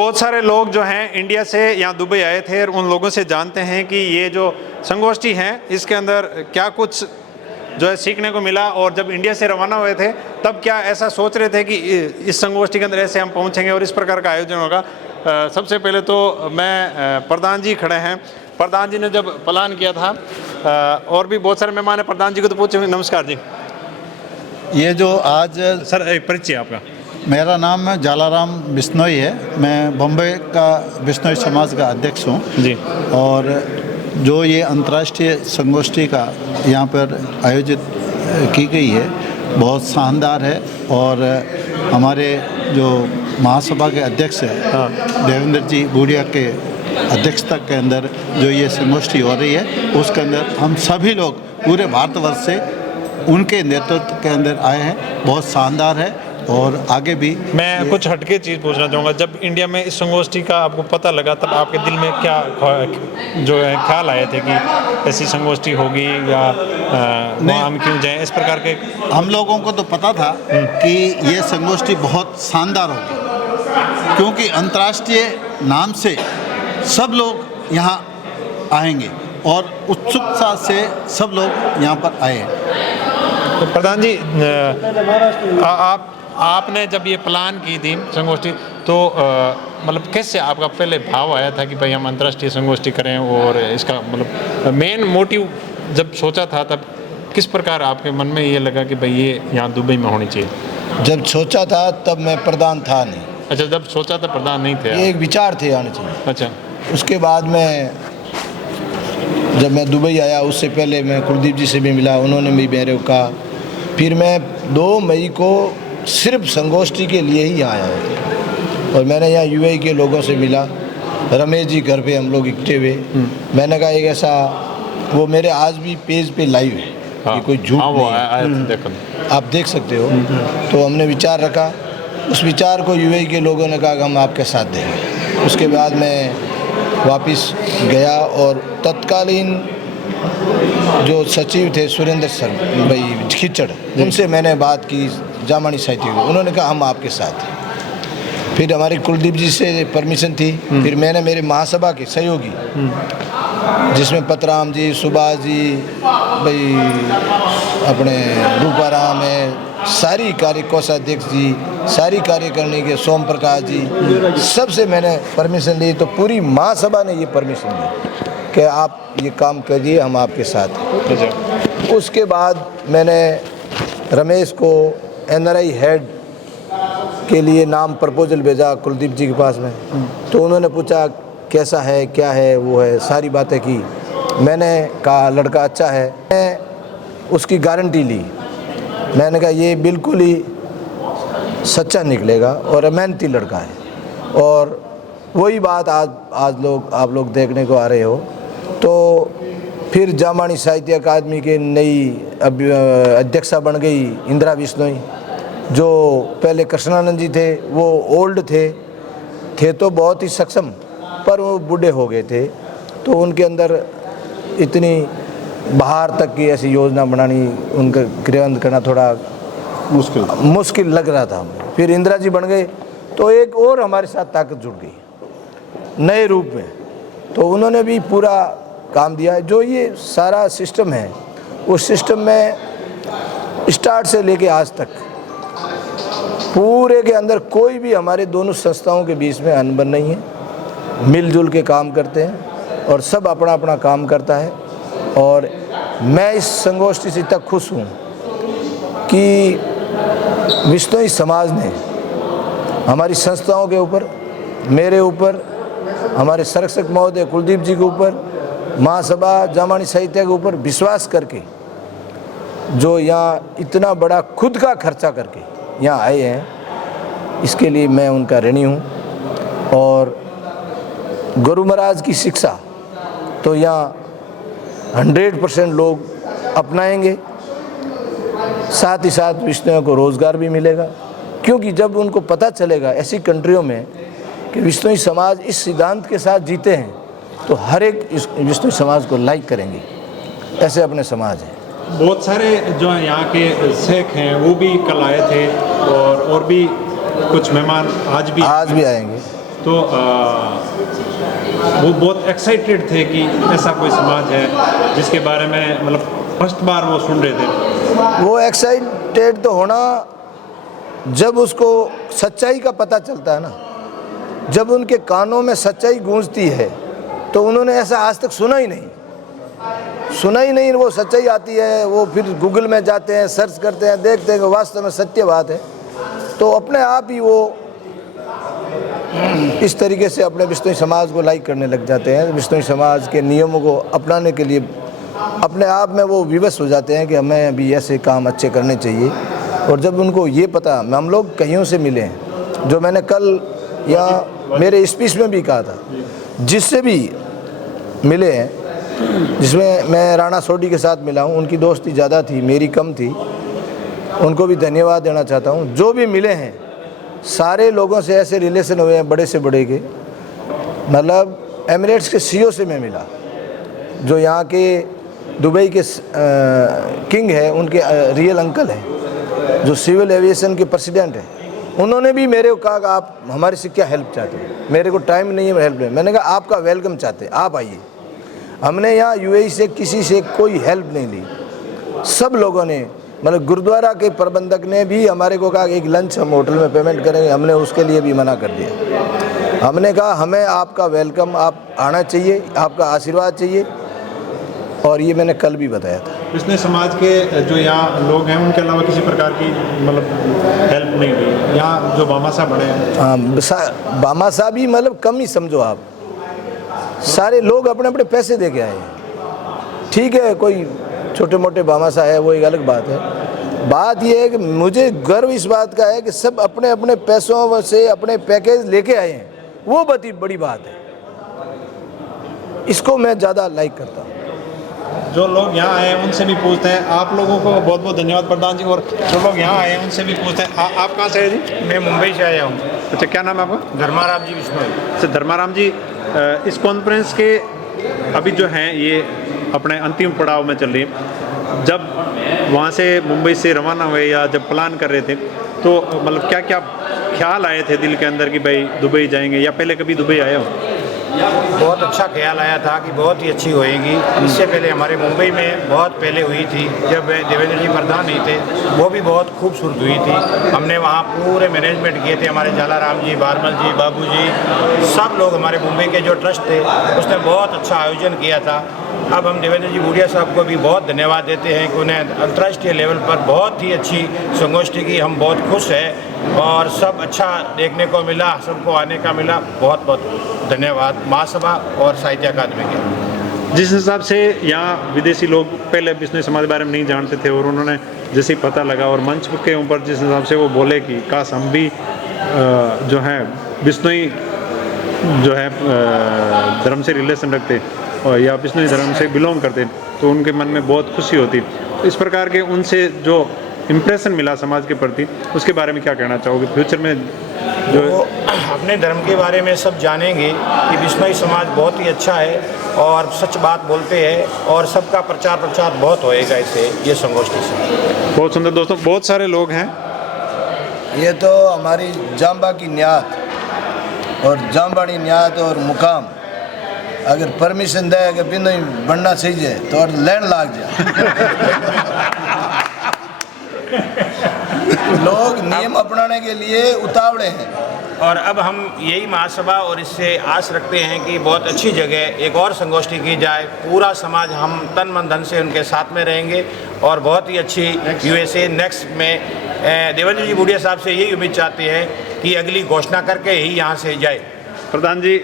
बहुत सारे लोग जो हैं इंडिया से यहाँ दुबई आए थे और उन लोगों से जानते हैं कि ये जो संगोष्ठी है इसके अंदर क्या कुछ जो है सीखने को मिला, और जब इंडिया से रवाना हुए थे तब क्या ऐसा सोच रहे थे कि इस संगोष्ठी के अंदर ऐसे हम पहुँचेंगे और इस प्रकार का आयोजन होगा। सबसे पहले तो मैं प्रधान जी खड़े हैं, प्रधान जी ने जब प्लान किया था, और भी बहुत सारे मेहमान हैं, प्रधान जी को तो पूछे। नमस्कार जी। ये जो आज सर एक परिचय आपका। मेरा नाम जालाराम बिश्नोई है, मैं बम्बई का बिश्नोई समाज का अध्यक्ष हूँ जी। और जो ये अंतर्राष्ट्रीय संगोष्ठी का यहाँ पर आयोजित की गई है बहुत शानदार है। और हमारे जो महासभा के अध्यक्ष हैं देवेंद्र जी बूढ़िया के अध्यक्षता के अंदर जो ये संगोष्ठी हो रही है उसके अंदर हम सभी लोग पूरे भारतवर्ष से उनके नेतृत्व के अंदर आए हैं। बहुत शानदार है और आगे भी। मैं कुछ हटके चीज़ पूछना चाहूँगा, जब इंडिया में इस संगोष्ठी का आपको पता लगा तब आपके दिल में क्या जो है ख्याल आए थे कि ऐसी संगोष्ठी होगी या वहाँ हम क्यों जाएं, इस प्रकार के? हम लोगों को तो पता था कि ये संगोष्ठी बहुत शानदार होगी, क्योंकि अंतर्राष्ट्रीय नाम से सब लोग यहाँ आएंगे और उत्सुकता से सब लोग यहाँ पर आए हैं। तो प्रधान जी, आपने जब ये प्लान की थी संगोष्ठी तो मतलब कैसे आपका पहले भाव आया था कि भाई हम अंतर्राष्ट्रीय संगोष्ठी करें, और इसका मतलब मेन मोटिव जब सोचा था तब किस प्रकार आपके मन में ये लगा कि भाई ये यहाँ दुबई में होनी चाहिए? जब सोचा था तब मैं प्रधान था नहीं। अच्छा, जब सोचा था प्रधान नहीं थे? ये एक विचार थे आने चाहिए। अच्छा। उसके बाद में जब मैं दुबई आया उससे पहले मैं कुलदीप जी से भी मिला, उन्होंने भी मेरे को कहा। फिर मैं 2 मई को सिर्फ संगोष्ठी के लिए ही यहाँ आया और मैंने यहाँ यूएई के लोगों से मिला, रमेश जी घर पे हम लोग इकट्ठे हुए। मैंने कहा एक ऐसा, वो मेरे आज भी पेज पे लाइव है, ये कोई झूठ नहीं है, आप देख सकते हो। तो हमने विचार रखा, उस विचार को यूएई के लोगों ने कहा कि हम आपके साथ देंगे। उसके बाद मैं वापस गया और तत्कालीन जो सचिव थे सुरेंद्र सर भाई खिचड़, उनसे मैंने बात की जामानी साहित्य को, उन्होंने कहा हम आपके साथ हैं। फिर हमारे कुलदीप जी से परमिशन थी, फिर मैंने मेरे महासभा के सहयोगी जिसमें पतराम जी, सुभाष जी, भाई अपने रूपाराम है, सारी कार्य कोषाध्यक्ष जी, सारी कार्यकारिणी के सोम प्रकाश जी, सबसे मैंने परमिशन ली। तो पूरी महासभा ने ये परमिशन दी कि आप ये काम करिए, हम आपके साथ हैं। उसके बाद मैंने रमेश को एनआरआई हेड के लिए नाम प्रपोजल भेजा कुलदीप जी के पास में। तो उन्होंने पूछा कैसा है, क्या है, वो है, सारी बातें की। मैंने कहा लड़का अच्छा है, मैं उसकी गारंटी ली। मैंने कहा ये बिल्कुल ही सच्चा निकलेगा और मेहनती लड़का है। और वही बात आज आप लोग देखने को आ रहे हो। तो फिर जामानी साहित्य अकादमी के नई अध्यक्षा बन गई इंदिरा बिश्नोई। जो पहले कृष्णानंद जी थे वो ओल्ड थे तो बहुत ही सक्षम, पर वो बूढ़े हो गए थे, तो उनके अंदर इतनी बाहर तक की ऐसी योजना बनानी, उनका क्रियान्वयन करना थोड़ा मुश्किल लग रहा था हमें। फिर इंदिरा जी बन गए तो एक और हमारे साथ ताकत जुड़ गई नए रूप में, तो उन्होंने भी पूरा काम दिया। जो ये सारा सिस्टम है उस सिस्टम में स्टार्ट से लेके आज तक पूरे के अंदर कोई भी हमारे दोनों संस्थाओं के बीच में अनबन नहीं है, मिलजुल के काम करते हैं और सब अपना अपना काम करता है। और मैं इस संगोष्ठी से इतना खुश हूँ कि बिश्नोई समाज ने हमारी संस्थाओं के ऊपर, मेरे ऊपर, हमारे संरक्षक महोदय कुलदीप जी के ऊपर, महासभा जामानी साहित्य के ऊपर विश्वास करके जो यहाँ इतना बड़ा खुद का खर्चा करके यहाँ आए हैं, इसके लिए मैं उनका ऋणी हूँ। और गुरु महाराज की शिक्षा तो यहाँ 100% लोग अपनाएंगे, साथ ही साथ बिश्नोइयों को रोज़गार भी मिलेगा। क्योंकि जब उनको पता चलेगा ऐसी कंट्रियों में कि बिश्नोई समाज इस सिद्धांत के साथ जीते हैं, तो हर एक इस बिश्नोई समाज को लाइक करेंगे। ऐसे अपने समाज हैं। बहुत सारे जो यहाँ के शेख हैं वो भी कल आए थे और भी कुछ मेहमान आज भी आएंगे। तो वो बहुत एक्साइटेड थे कि ऐसा कोई समाज है जिसके बारे में मतलब फर्स्ट बार वो सुन रहे थे। वो एक्साइटेड तो होना जब उसको सच्चाई का पता चलता है ना, जब उनके कानों में सच्चाई गूंजती है, तो उन्होंने ऐसा आज तक सुना ही नहीं। वो सच्चाई आती है, वो फिर गूगल में जाते हैं, सर्च करते हैं, देखते हैं कि वास्तव में सत्य बात है, तो अपने आप ही वो इस तरीके से अपने बिश्नोई समाज को लाइक करने लग जाते हैं। बिश्नोई समाज के नियमों को अपनाने के लिए अपने आप में वो विवश हो जाते हैं कि हमें भी ऐसे काम अच्छे करने चाहिए। और जब उनको ये पता, हम लोग कईयों से मिले हैं, जो मैंने कल यहाँ मेरे स्पीच में भी कहा था, जिससे भी मिले हैं, जिसमें मैं राणा सोडी के साथ मिला हूँ, उनकी दोस्ती ज़्यादा थी, मेरी कम थी, उनको भी धन्यवाद देना चाहता हूँ। जो भी मिले हैं सारे लोगों से ऐसे रिलेशन हुए हैं बड़े से बड़े के, मतलब एमिरेट्स के सीईओ से मैं मिला, जो यहाँ के दुबई के किंग है, उनके रियल अंकल हैं, जो सिविल एविएशन के प्रेसिडेंट हैं, उन्होंने भी मेरे को कहा कि आप हमारे से क्या हेल्प चाहते हैं। मेरे को टाइम नहीं है हेल्प नहीं, मैंने कहा आपका वेलकम चाहते हैं, आप आइए। हमने यहाँ यूएई से किसी से कोई हेल्प नहीं ली, सब लोगों ने, मतलब गुरुद्वारा के प्रबंधक ने भी हमारे को कहा कि एक लंच हम होटल में पेमेंट करेंगे, हमने उसके लिए भी मना कर दिया। हमने कहा हमें आपका वेलकम, आप आना चाहिए, आपका आशीर्वाद चाहिए, और ये मैंने कल भी बताया था। बिश्नोई समाज के जो यहाँ लोग हैं उनके अलावा किसी प्रकार की मतलब हेल्प नहीं हुई यहाँ जो बामा साहब बड़े हैं? हाँ, बामा साहब ही मतलब कम ही समझो आप, सारे लोग अपने अपने पैसे दे के आए हैं। ठीक है, कोई छोटे मोटे बामा साहब है, वो एक अलग बात है। बात ये है कि मुझे गर्व इस बात का है कि सब अपने अपने पैसों से अपने पैकेज लेके आए हैं, वो बड़ी बात है। इसको मैं ज़्यादा लाइक करता हूँ। जो लोग यहाँ आए हैं उनसे भी पूछते हैं, आप लोगों को बहुत बहुत धन्यवाद प्रधान जी, और जो लोग यहाँ आए हैं उनसे भी पूछते हैं। आप कहाँ से हैं जी? मैं मुंबई से आया हूँ। अच्छा, क्या नाम है आपका? धर्माराम जी बिश्नोई। अच्छा, धर्माराम जी, इस कॉन्फ्रेंस के अभी जो हैं ये अपने अंतिम पड़ाव में चल रही है। जब वहाँ से मुंबई से रवाना हुए या जब प्लान कर रहे थे, तो मतलब क्या क्या ख्याल आए थे दिल के अंदर कि भाई दुबई जाएंगे, या पहले कभी दुबई आए हो? बहुत अच्छा ख्याल आया था कि बहुत ही अच्छी होएगी। इससे पहले हमारे मुंबई में बहुत पहले हुई थी, जब देवेंद्र जी प्रधान नहीं थे, वो भी बहुत खूबसूरत हुई थी। हमने वहाँ पूरे मैनेजमेंट किए थे, हमारे जालाराम जी, बारमल जी, बाबू जी, सब लोग, हमारे मुंबई के जो ट्रस्ट थे उसने बहुत अच्छा आयोजन किया था। अब हम देवेंद्र जी भूडिया साहब को भी बहुत धन्यवाद देते हैं कि उन्हें अंतर्राष्ट्रीय लेवल पर बहुत ही अच्छी संगोष्ठी की। हम बहुत खुश हैं और सब अच्छा देखने को मिला, सबको आने का मिला। बहुत बहुत धन्यवाद महासभा और साहित्य अकादमी के। जिस हिसाब से यहाँ विदेशी लोग पहले बिश्नोई समाज के बारे में नहीं जानते थे, और उन्होंने जैसे ही पता लगा और मंच के ऊपर जिस हिसाब से वो बोले कि काश हम भी जो है बिश्नोई जो है धर्म से रिलेशन रखते और या बिश्नोई धर्म से बिलोंग करते, तो उनके मन में बहुत खुशी होती। तो इस प्रकार के उनसे जो इम्प्रेशन मिला समाज के प्रति, उसके बारे में क्या कहना चाहोगे? फ्यूचर में जो अपने धर्म के बारे में सब जानेंगे कि बिश्नोई समाज बहुत ही अच्छा है और सच बात बोलते हैं, और सबका प्रचार बहुत होएगा इससे, ये संगोष्ठी से। बहुत सुंदर दोस्तों, बहुत सारे लोग हैं। ये तो हमारी जाम्बा की न्यात और जाम्बाड़ी न्यात और मुकाम अगर परमिशन दे, अगर बिंदु बनना चाहिए तो और लैंड लाग जाए। लोग नियम अपनाने के लिए उतावले हैं। और अब हम यही महासभा और इससे आस रखते हैं कि बहुत अच्छी जगह एक और संगोष्ठी की जाए। पूरा समाज हम तन मन धन से उनके साथ में रहेंगे, और बहुत ही अच्छी यूएसए नेक्स्ट में देवेंद्र जी भूडिया साहब से यही उम्मीद चाहते हैं कि अगली घोषणा करके ही यहाँ से जाए। प्रधान जी,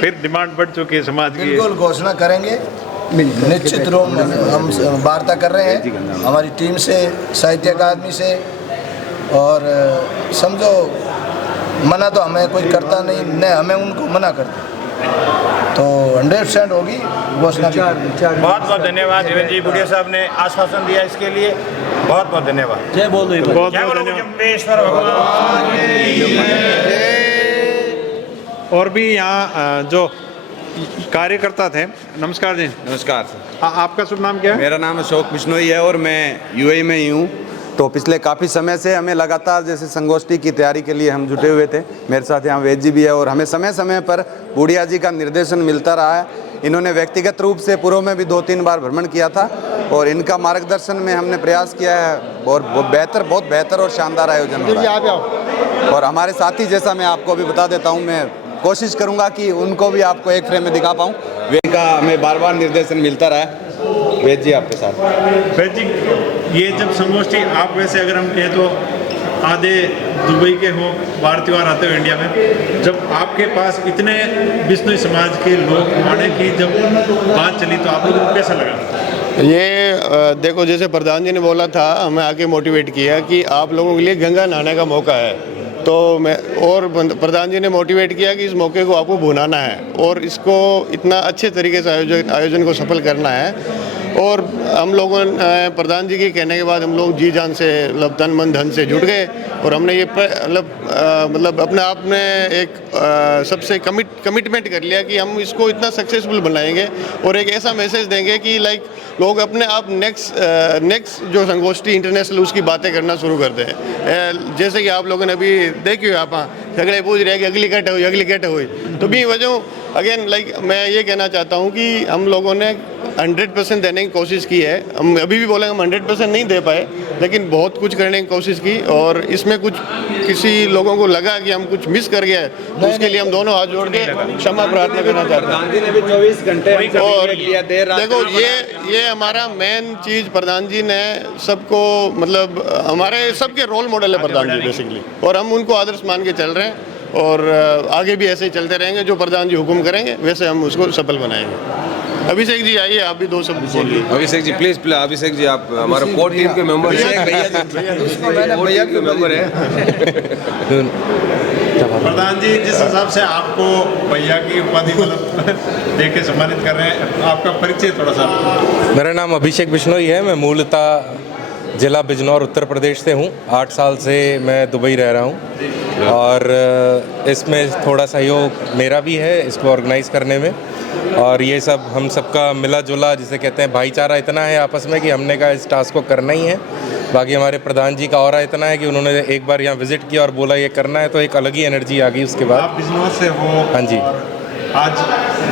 फिर डिमांड बढ़ चुकी है समाज की। बिल्कुल घोषणा करेंगे, निश्चित रूप में हम वार्ता कर रहे हैं हमारी टीम से, साहित्य अकादमी से। और समझो मना तो हमें कोई करता नहीं, न हमें उनको मना करते, तो 100% होगी घोषणा। बहुत बहुत धन्यवाद देवेंद्र जी भूडिया साहब ने आश्वासन दिया, इसके लिए बहुत बहुत धन्यवाद। जय बोल रही बहुत जय बहुत बोलो धन्यवाद। जम्बेश्वर भगवान। और भी यहाँ जो कार्यकर्ता थे, नमस्कार जी। नमस्कार सर, आपका शुभ नाम क्या है? मेरा नाम अशोक बिश्नोई है और मैं यूएई में ही हूँ। तो पिछले काफ़ी समय से हमें लगातार जैसे संगोष्ठी की तैयारी के लिए हम जुटे हुए थे। मेरे साथ यहाँ वेद जी भी है और हमें समय समय पर बूढ़िया जी का निर्देशन मिलता रहा है। इन्होंने व्यक्तिगत रूप से पूर्व में भी 2-3 बार भ्रमण किया था और इनका मार्गदर्शन में हमने प्रयास किया है और बहुत बेहतर और शानदार आयोजन हो रहा है। और हमारे साथी, जैसा मैं आपको अभी बता देता हूँ, मैं कोशिश करूँगा कि उनको भी आपको एक फ्रेम में दिखा पाऊँ। वेद का हमें बार बार निर्देशन मिलता रहा है। वेद जी आपके साथ। वेद जी, ये जब संगोष्ठी, आप वैसे अगर हम कहें तो आधे दुबई के हो, बार त्योहार आते हो इंडिया में, जब आपके पास इतने बिश्नोई समाज के लोग आने की जब बात चली तो आप लोगों को कैसा लगा? ये देखो, जैसे प्रधान जी ने बोला था, हमें आके मोटिवेट किया कि आप लोगों के लिए गंगा नहाने का मौका है। तो मैं और प्रधान जी ने मोटिवेट किया कि इस मौके को आपको भुनाना है और इसको इतना अच्छे तरीके से आयोजन को सफल करना है। और हम लोगों प्रधान जी के कहने के बाद हम लोग जी जान से, मतलब तन मन धन से जुट गए और हमने ये मतलब अपने आप में एक सबसे कमिटमेंट कर लिया कि हम इसको इतना सक्सेसफुल बनाएंगे और एक ऐसा मैसेज देंगे कि लाइक लोग अपने आप नेक्स्ट जो संगोष्ठी इंटरनेशनल उसकी बातें करना शुरू कर दें। जैसे कि आप लोगों ने अभी देखी हो, आप झगड़े पूछ रहे हैं कि अगली कट हुई तो भी वजह अगेन लाइक मैं ये कहना चाहता हूँ कि हम लोगों ने 100% देने की कोशिश की है। हम अभी भी बोलेंगे हम 100% नहीं दे पाए, लेकिन बहुत कुछ करने की कोशिश की और इसमें कुछ किसी लोगों को लगा कि हम कुछ मिस कर गए तो उसके लिए हम दोनों हाथ जोड़ के क्षमा प्रार्थना करना चाहते हैं। प्रधान जी ने भी 24 घंटे और देखो, ये हमारा मेन चीज़, प्रधान जी ने सबको, मतलब हमारे सबके रोल मॉडल है प्रधान जी बेसिकली, और हम उनको आदर्श मान के चल रहे हैं और आगे भी ऐसे ही चलते रहेंगे। जो प्रधान जी हुक्म करेंगे वैसे हम उसको सफल बनाएंगे। अभिषेक जी आइए, आप भी 2 शब्द बोलिए। अभिषेक जी प्लीज, अभिषेक जी आप हमारे कोर टीम के मेंबर हैं। भैया के मेंबर हैं। प्रधान जी, जिस हिसाब से आपको भैया की उपाधि मतलब देके सम्मानित कर रहे हैं, आपका परिचय थोड़ा सा। मेरा नाम अभिषेक बिश्नोई है। मैं मूलतः ज़िला बिजनौर उत्तर प्रदेश से हूँ। 8 साल से मैं दुबई रह रहा हूँ और इसमें थोड़ा सहयोग मेरा भी है इसको ऑर्गेनाइज़ करने में। और ये सब हम सबका मिला जुला, जिसे कहते हैं भाईचारा, इतना है आपस में कि हमने कहा इस टास्क को करना ही है। बाकी हमारे प्रधान जी का ऑरा इतना है कि उन्होंने एक बार यहाँ विज़िट किया और बोला ये करना है, तो एक अलग ही एनर्जी आ गई उसके बाद। आप बिजनौर से हो? हाँ जी। आज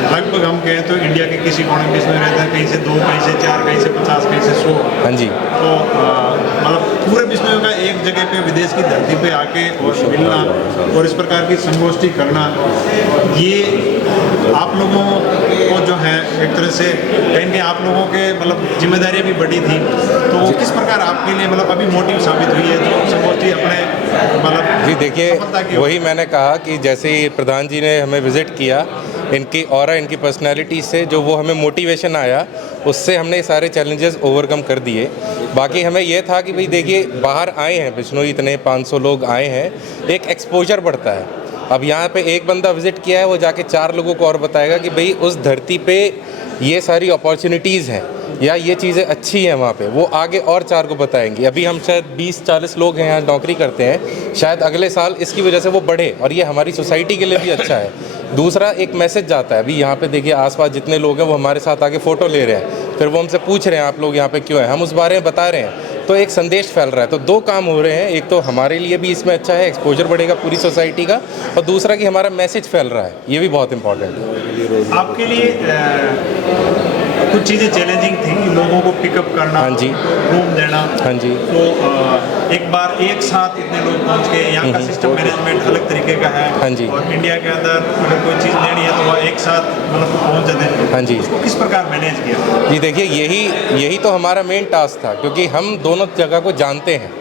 लगभग हम कहें तो इंडिया के किसी कोने में बिजनौर रहता है, कहीं से 2, कहीं से 4, कहीं से 50, कहीं से 100। हाँ जी। तो मतलब पूरे बिजनौर का एक जगह पे विदेश की धरती पे आके और मिलना और इस प्रकार की संगोष्ठी करना, ये आप लोगों को जो है एक तरह से कहीं ना आप लोगों के मतलब जिम्मेदारियां भी बड़ी थी, तो किस प्रकार आपके लिए मतलब अभी मोटिव साबित हुई है जो संगोष्ठी अपने मतलब? जी देखिए, वही मैंने कहा कि जैसे ही प्रधान जी ने हमें विज़िट किया, इनकी ऑरा, इनकी पर्सनैलिटी से जो वो हमें मोटिवेशन आया, उससे हमने ये सारे चैलेंजेस ओवरकम कर दिए। बाकी हमें ये था कि भाई देखिए, बाहर आए हैं बिश्नोई, इतने 500 लोग आए हैं, एक एक्सपोजर बढ़ता है। अब यहाँ पे एक बंदा विज़िट किया है, वो जाके 4 लोगों को और बताएगा कि भाई उस धरती पे ये सारी अपॉर्चुनिटीज़ हैं या ये चीज़ें अच्छी हैं वहाँ पे, वो आगे और 4 को बताएंगे। अभी हम शायद 20-40 लोग हैं यहाँ नौकरी करते हैं, शायद अगले साल इसकी वजह से वो बढ़े और ये हमारी सोसाइटी के लिए भी अच्छा है। दूसरा, एक मैसेज जाता है। अभी यहाँ पे देखिए आसपास जितने लोग हैं वो हमारे साथ आके फ़ोटो ले रहे हैं, फिर वो हमसे पूछ रहे हैं आप लोग यहाँ पे क्यों हैं, हम उस बारे में बता रहे हैं, तो एक संदेश फैल रहा है। तो 2 काम हो रहे हैं, एक तो हमारे लिए भी इसमें अच्छा है, एक्सपोजर बढ़ेगा पूरी सोसाइटी का, और दूसरा कि हमारा मैसेज फैल रहा है, ये भी बहुत इंपॉर्टेंट है। आपके लिए कुछ चीज़ें चैलेंजिंग थी, लोगों को पिकअप करना, हाँ जी, रूम देना। हाँ जी। तो एक बार एक साथ इतने लोग पहुंच गए, यहाँ का सिस्टम मैनेजमेंट अलग तरीके का है। हाँ जी। और इंडिया के अंदर अगर कोई चीज़ लेनी है तो वह एक साथ मतलब पहुँच जाते हैं। हाँ जी। उसको किस प्रकार मैनेज किया? जी देखिए, यही तो हमारा मेन टास्क था, क्योंकि हम दोनों जगह को जानते हैं।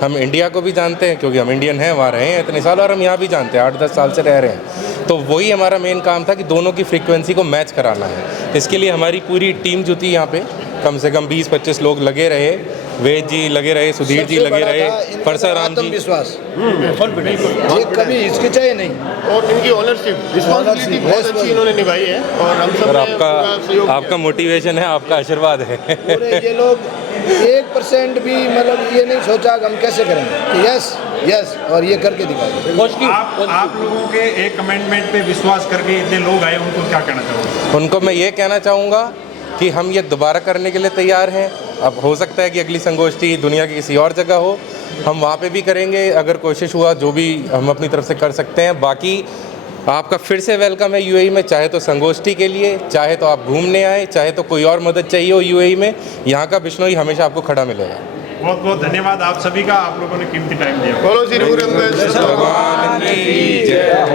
हम इंडिया को भी जानते हैं क्योंकि हम इंडियन हैं, वहाँ रहे हैं इतने साल, और हम यहाँ भी जानते हैं, 8-10 साल से रह रहे हैं। तो वही हमारा मेन काम था कि दोनों की फ्रीक्वेंसी को मैच कराना है। इसके लिए हमारी पूरी टीम जो थी यहाँ पे, कम से कम 20-25 लोग लगे रहे। वेद जी लगे रहे, सुधीर जी लगे रहे, परसाराम जी। विश्वास, ये कभी हिचकिचाए नहीं और इनकी ओनरशिप, रिस्पॉन्सिबिलिटी बहुत अच्छी इन्होंने निभाई है। और हम सब आपका मोटिवेशन है, आपका आशीर्वाद है। ये लोग 1% भी मतलब ये नहीं सोचा कि हम कैसे करेंगे, यस और ये करके दिखाएंगे। आप लोगों के एक कमेंटमेंट पे विश्वास करके इतने लोग आए, उनको क्या कहना चाहोगे? उनको मैं ये कहना चाहूँगा कि हम ये दोबारा करने के लिए तैयार हैं। अब हो सकता है कि अगली संगोष्ठी दुनिया की किसी और जगह हो, हम वहाँ पे भी करेंगे अगर कोशिश हुआ, जो भी हम अपनी तरफ से कर सकते हैं। बाकी आपका फिर से वेलकम है यूएई में, चाहे तो संगोष्ठी के लिए, चाहे तो आप घूमने आए, चाहे तो कोई और मदद चाहिए हो यूएई में, यहाँ का बिश्नोई हमेशा आपको खड़ा मिलेगा। बहुत बहुत धन्यवाद आप सभी का, आप लोगों ने कीमती टाइम दिया। बोलो श्री गुरु रविदास भगवान की जय।